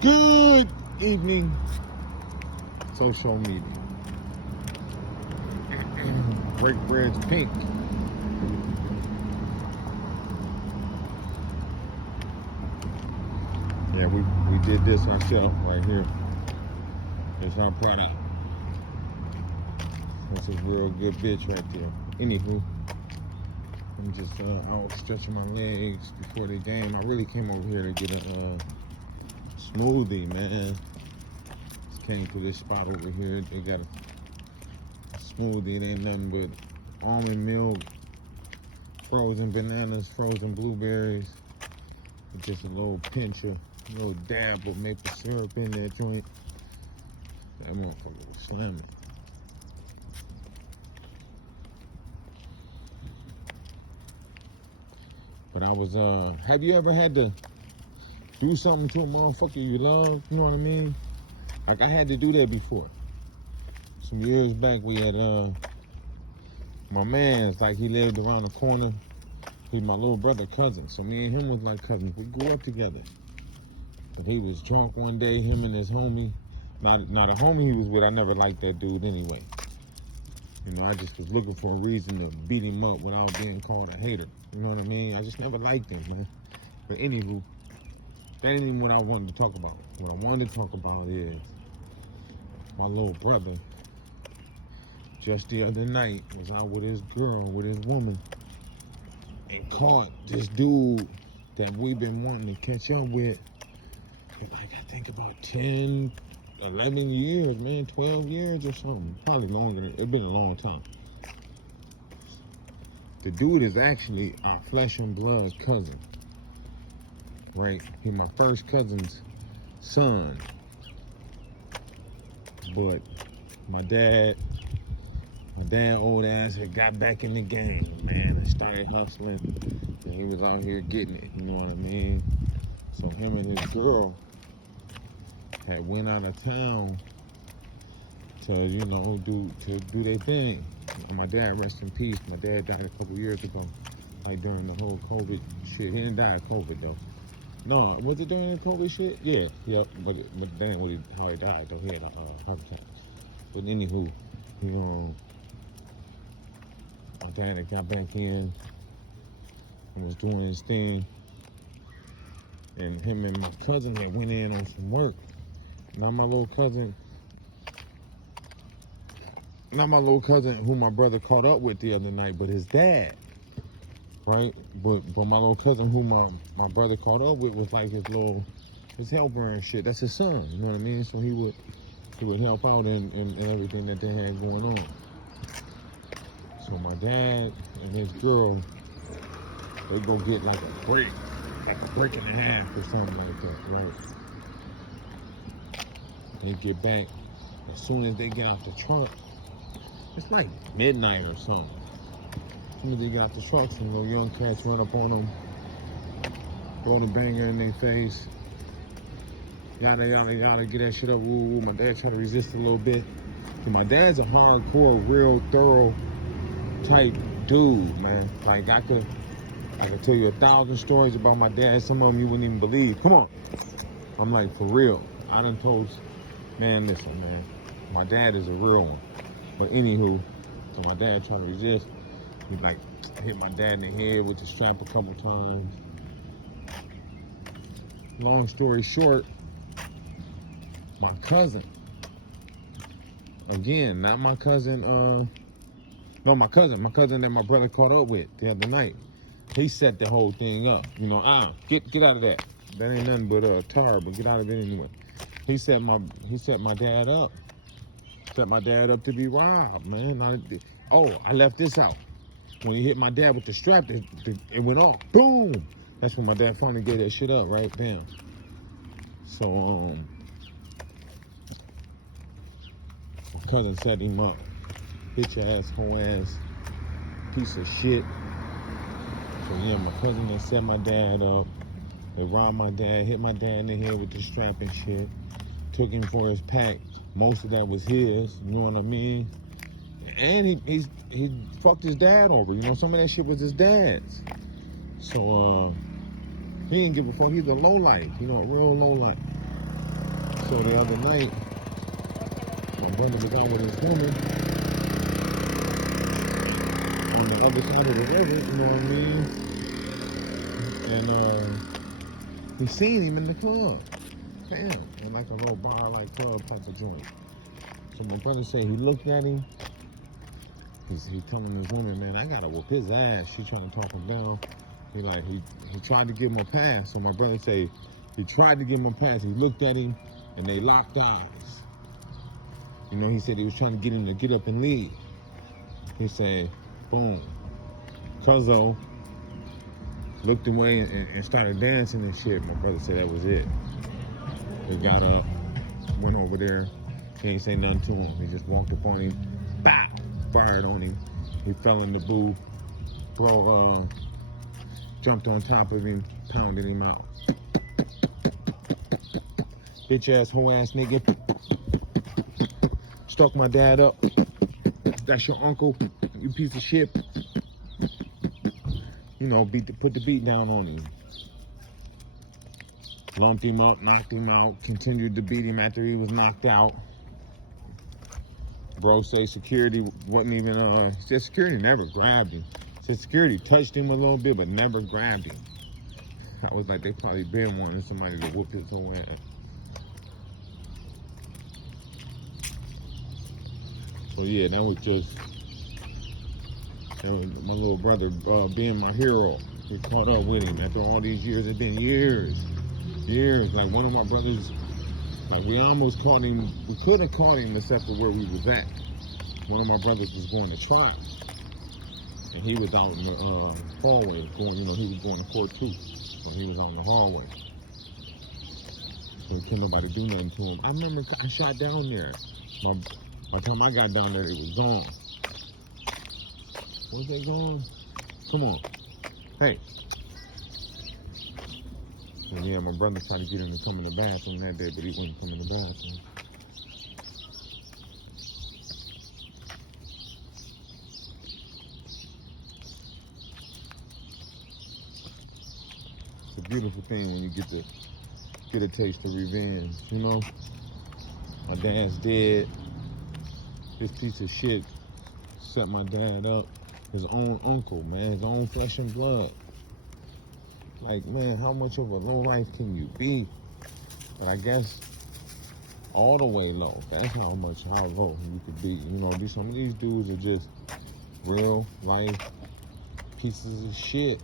Good evening, social media. Break bread's pink. Yeah, we did this ourselves right here. It's our product. That's a real good bitch right there. Anywho, I'm just out stretching my legs before the game. I really came over here to get a smoothie, man. Just came to this spot over here. They got a smoothie. It ain't nothing but almond milk, frozen bananas, frozen blueberries, with just a little pinch of, a little dab of maple syrup in that joint. That motherfucker was slamming. But I was, have you ever had to do something to a motherfucker you love? You know what I mean? Like, I had to do that before. Some years back, we had, my man's, like, he lived around the corner. He's my little brother cousin. So me and him was like cousins. We grew up together. But he was drunk one day, him and his homie. Not a homie he was with. I never liked that dude anyway. You know, I just was looking for a reason to beat him up without being called a hater. You know what I mean? I just never liked him, man. But anywho, that ain't even what I wanted to talk about. What I wanted to talk about is my little brother. Just the other night, was out with his girl, with his woman, and caught this dude that we've been wanting to catch up with for like, I think about 10, 11 years, man, 12 years or something. Probably longer. It's been a long time. The dude is actually our flesh and blood cousin, right? He's my first cousin's son. But my dad old ass had got back in the game, man, and started hustling. And he was out here getting it, you know what I mean? So him and his girl had went out of town to, you know, do their thing. And my dad, rest in peace, my dad died a couple years ago, like during the whole COVID shit. He didn't die of COVID though. No, was it during the COVID shit? Yeah, yep. But then how he died though, he had a heart attack. But anywho, my dad had got back in and was doing his thing. And him and my cousin had went in on some work. Not my little cousin who my brother caught up with the other night, but his dad, right? But my little cousin who my brother caught up with was like his helper and shit. That's his son, you know what I mean? So he would help out in everything that they had going on. So my dad and his girl, they go get like a break and a half or something like that, right? They get back. As soon as they get out the truck, it's like midnight or something. As soon as they get out the truck, some little young cats run up on them, throw the banger in their face, yada, yada, yada, get that shit up. Ooh, my dad tried to resist a little bit. And my dad's a hardcore, real thorough type dude, man. Like, I could tell you 1,000 stories about my dad. Some of them you wouldn't even believe. Come on. I'm like, for real. I done told, man, listen, man. My dad is a real one. But anywho, so my dad tried to resist. He like hit my dad in the head with the strap a couple times. Long story short, my cousin, again, not my cousin, my cousin that my brother caught up with the other night. He set the whole thing up. You know, get out of that. That ain't nothing but tar, but get out of it anyway. He set my dad up. Set my dad up to be robbed, man. I left this out. When he hit my dad with the strap, it went off. Boom! That's when my dad finally gave that shit up, right? Bam. So, my cousin set him up. Hit your ass, whole ass, piece of shit. So yeah, my cousin that set my dad up. They robbed my dad, hit my dad in the head with the strap and shit. Took him for his pack. Most of that was his, you know what I mean? And he fucked his dad over, you know, some of that shit was his dad's. So, he didn't give a fuck, he's a lowlife, you know, a real lowlife. So the other night, my brother was out with his woman on the other side of the river, you know what I mean? And he seen him in the club. Damn, in like a little bar, like club type of joint. So my brother said he looked at him. He telling his woman, man, I gotta whoop his ass. She trying to talk him down. He tried to give him a pass. So my brother say he tried to give him a pass. He looked at him and they locked eyes. You know, he said he was trying to get him to get up and leave. He said, boom. Cuzzo looked away and started dancing and shit. My brother said that was it. He got up, went over there. He ain't say nothing to him. He just walked up on him, bow, fired on him. He fell in the booth. Bro jumped on top of him, pounded him out. Bitch ass, hoe ass nigga. Stuck my dad up. That's your uncle, you piece of shit. You know, put the beat down on him. Lumped him up, knocked him out, continued to beat him after he was knocked out. Bro say security wasn't even, said security never grabbed him. Said security touched him a little bit, but never grabbed him. I was like, they probably been wanting somebody to whoop his whole ass. So yeah, that was my little brother being my hero. We caught up with him after all these years. It's been years. Like one of my brothers, like we almost caught him. We could have caught him except for where we was at. One of my brothers was going to trial, and he was out in the hallway going. You know, he was going to court too, so he was out in the hallway. So can't nobody do nothing to him. I remember I shot down there. By the time I got down there, it was gone. Was they gone? Come on. Hey. And yeah, my brother tried to get him to come in the bathroom that day, but he wouldn't come in the bathroom. It's a beautiful thing when you get a taste of revenge, you know? My dad's dead. This piece of shit set my dad up. His own uncle, man, his own flesh and blood. Like, man, how much of a low life can you be? But I guess all the way low. That's how low you could be. You know, some of these dudes are just real life pieces of shit.